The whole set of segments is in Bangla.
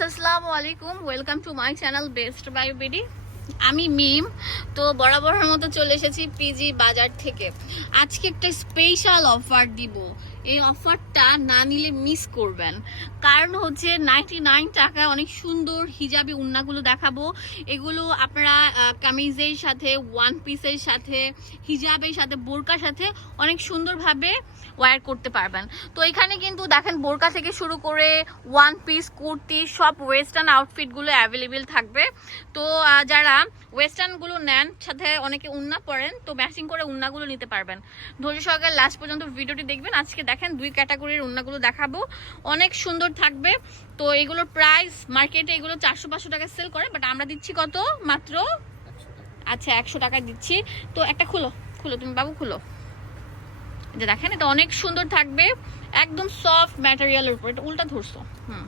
ভিউয়ার্স আলাইকুম welcome to my channel best buy BD আমি মিম, তো বরাবরের মতো চলে এসেছি পিজি বাজার থেকে। আজকে একটা স্পেশাল অফার দিব। এই অফারটা না নিলে মিস করবেন। কারণ হচ্ছে নাইনটি নাইন টাকা অনেক সুন্দর হিজাবি উন্নাগুলো দেখাবো। এগুলো আপনারা কামিজের সাথে ওয়ান পিসের সাথে, হিজাবের সাথে, বোরকার সাথে অনেক সুন্দরভাবে ওয়্যার করতে পারবেন। তো এখানে কিন্তু দেখেন বোরকা থেকে শুরু করে ওয়ান পিস কুর্তি, সব ওয়েস্টার্ন আউটফিটগুলো অ্যাভেলেবেল থাকবে। তো যারা ওয়েস্টার্নগুলো নেন, সাথে অনেকে উন্না পড়েন তো ম্যাচিং করে উন্নাগুলো নিতে পারবেন। ধৈর্য সহকারে লাস্ট পর্যন্ত ভিডিওটি দেখবেন। আজকে দেখেন দুই ক্যাটাগরির উন্নাগুলো দেখাবো। অনেক সুন্দর থাকবে। তো এগুলোর প্রাইস মার্কেটে এগুলো চারশো, পাঁচশো টাকা সেল করে বাট আমরা দিচ্ছি কত? মাত্র? আচ্ছা একশো টাকায় দিচ্ছি। তো একটা খুলো খুলো, তুমি বাবু খুলো। যে দেখেন, এটা অনেক সুন্দর থাকবে, একদম সফট ম্যাটেরিয়ালের উপর। এটা উল্টা ধরছো। হুম।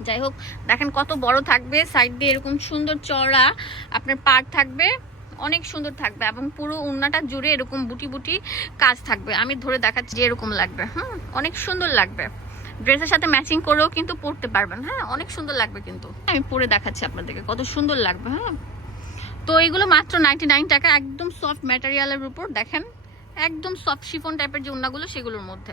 যাই হোক, দেখেন কত বড় থাকবে সাইড দিয়ে এরকম সুন্দর চড়া আপনার পাড় থাকবে, অনেক সুন্দর থাকবে এবং পুরো উন্নাটা জুড়ে এরকম বুটি বুটি কাজ থাকবে। আমি ধরে দেখাচ্ছি যে এরকম লাগবে। হুম, অনেক সুন্দর লাগবে। ড্রেসের সাথে ম্যাচিং করেও কিন্তু পরতে পারবেন। হ্যাঁ অনেক সুন্দর লাগবে কিন্তু। আমি পরে দেখাচ্ছি আপনাদেরকে, কত সুন্দর লাগবে। হ্যাঁ তো এগুলো মাত্র নাইনটি নাইন টাকা, একদম সফট ম্যাটেরিয়ালের উপর। দেখেন একদম সফট শিফন টাইপের যে উন্নাগুলো, সেগুলোর মধ্যে।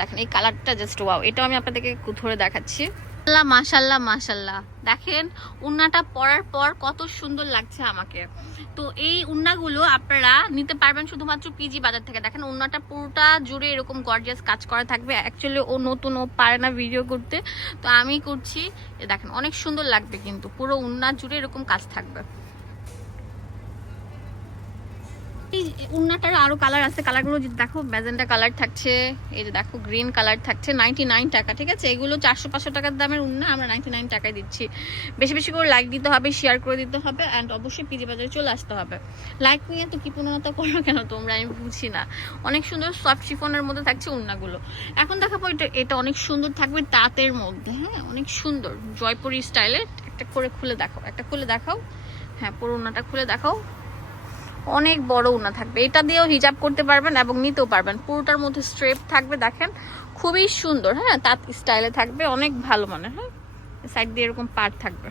দেখেন, এই কালারটা জাস্ট ওয়াও এটাও আমি আপনাদেরকে ধরে দেখাচ্ছি। মাশাল্লাহ মাশাল্লাহ মাশাল্লাহ দেখেন, উন্নাটা পরার পর কত সুন্দর লাগছে আমাকে। তো এই উন্নাগুলো আপনারা নিতে পারবেন শুধুমাত্র পিজি বাজার থেকে। দেখেন, উন্নাটা পুরোটা জুড়ে এরকম গর্জিয়াস কাজ করা থাকবে। অ্যাকচুয়ালি ও নতুন, ও পারে না ভিডিও করতে। তো আমি করছি। দেখেন, অনেক সুন্দর লাগবে কিন্তু। পুরো উন্না জুড়ে এরকম কাজ থাকবে। উন্নাটার আরও কালার আছে। কালারগুলো যদি দেখো ম্যাজেন্টা কালার থাকছে, এই যে দেখো গ্রিন কালার থাকছে নাইনটি নাইন টাকা, ঠিক আছে? এগুলো চারশো, পাঁচশো টাকার দামের উন্না, আমরা নাইনটি নাইন টাকায় দিচ্ছি। বেশি বেশি করে লাইক দিতে হবে শেয়ার করে দিতে হবে অ্যান্ড অবশ্যই পিজি বাজারে চলে আসতে হবে। লাইক নিয়ে তো কি পূর্ণতা করো কেন তোমরা? আমি বুঝি না। অনেক সুন্দর সফট শিফনের মধ্যে থাকছে উন্নাগুলো। এখন দেখাবো এটা এটা অনেক সুন্দর থাকবে তাঁতের মধ্যে হ্যাঁ? অনেক সুন্দর, জয়পুরি স্টাইলের একটা করে খুলে দেখাও, একটা খুলে দেখাও। হ্যাঁ পুরো উন্নাটা খুলে দেখাও। অনেক বড় উনা থাকবে। এটা দিয়েও হিজাব করতে পারবেন এবং নিতেও পারবেন। পুরোটার মধ্যে স্ট্রেপ থাকবে, দেখেন। খুবই সুন্দর হ্যাঁ? তাঁত স্টাইলে থাকবে, অনেক ভালো মানে হ্যাঁ? সাইড দিয়ে এরকম পার্ট থাকবে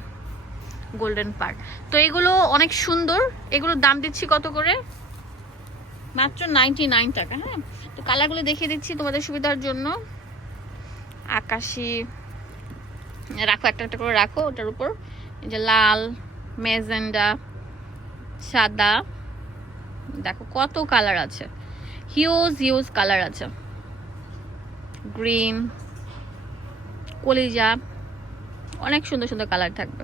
গোল্ডেন পার্ট তো এগুলো অনেক সুন্দর। এগুলোর দাম দিচ্ছি কত করে? মাত্র নাইনটি নাইন টাকা হ্যাঁ? তো কালারগুলো দেখিয়ে দিচ্ছি তোমাদের সুবিধার জন্য। আকাশি, রাখো, একটা একটা করে রাখো ওটার উপর। এই যে লাল মেজেন্ডা সাদা। দেখো কত কালার আছে। হিউজ হিউজ কালার আছে। গ্রিন কলিজা, অনেক সুন্দর সুন্দর কালার থাকবে।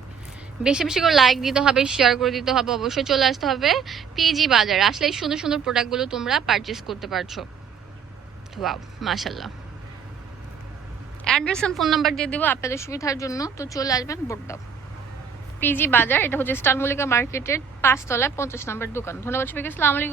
বেশি বেশি করে লাইক দিতে হবে শেয়ার করে দিতে হবে, অবশ্যই চলে আসতে হবে পিজি বাজার। আসলে এই সুন্দর সুন্দর প্রোডাক্টগুলো তোমরা পারচেস করতে পারছ। ওয়াও মাশাল্লাহ অ্যাড্রেস অ্যান্ড ফোন নাম্বার দিয়ে দেবো আপনাদের সুবিধার জন্য। তো চলে আসবেন বোর্ড দাও। পিজি বাজার এটা হচ্ছে স্টার মল্লিকা মার্কেটের পাঁচতলায় পঞ্চাশ নম্বর দোকান। ধন্যবাদ সবাইকে, আসসালামু আলাইকুম।